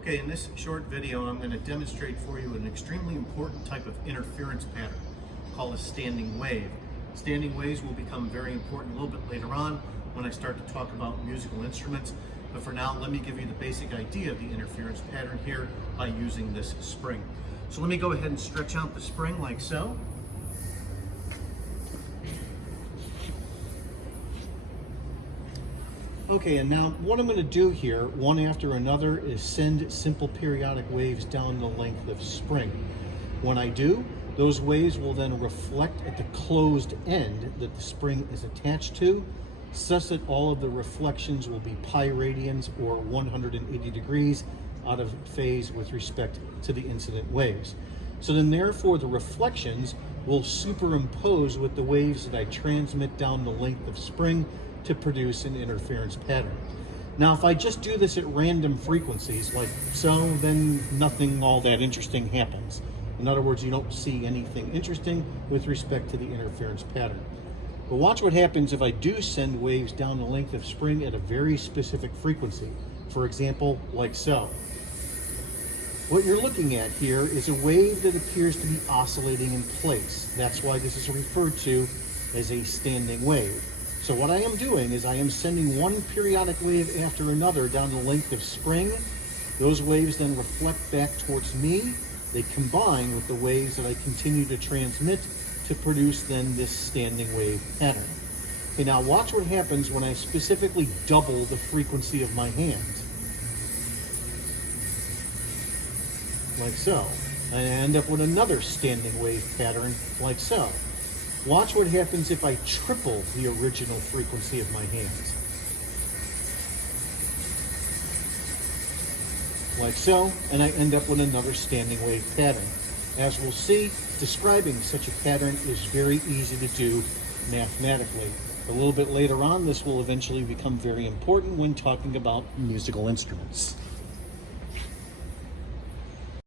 Okay, in this short video, I'm going to demonstrate for you an extremely important type of interference pattern called a standing wave. Standing waves will become very important a little bit later on when I start to talk about musical instruments. But for now, let me give you the basic idea of the interference pattern here by using this spring. So let me go ahead and stretch out the spring like so. Okay, and now what I'm going to do here, one after another, is send simple periodic waves down the length of spring. When I do, those waves will then reflect at the closed end that the spring is attached to, such that all of the reflections will be pi radians, or 180 degrees, out of phase with respect to the incident waves. So then therefore the reflections will superimpose with the waves that I transmit down the length of spring to produce an interference pattern. Now, if I just do this at random frequencies like so, then nothing all that interesting happens. In other words, you don't see anything interesting with respect to the interference pattern. But watch what happens if I do send waves down the length of spring at a very specific frequency. For example, like so. What you're looking at here is a wave that appears to be oscillating in place. That's why this is referred to as a standing wave. So what I am doing is I am sending one periodic wave after another down the length of spring. Those waves then reflect back towards me. They combine with the waves that I continue to transmit to produce then this standing wave pattern. Okay, now watch what happens when I specifically double the frequency of my hand. Like so. And I end up with another standing wave pattern like so. Watch what happens if I triple the original frequency of my hands. Like so, and I end up with another standing wave pattern. As we'll see, describing such a pattern is very easy to do mathematically. A little bit later on, this will eventually become very important when talking about musical instruments.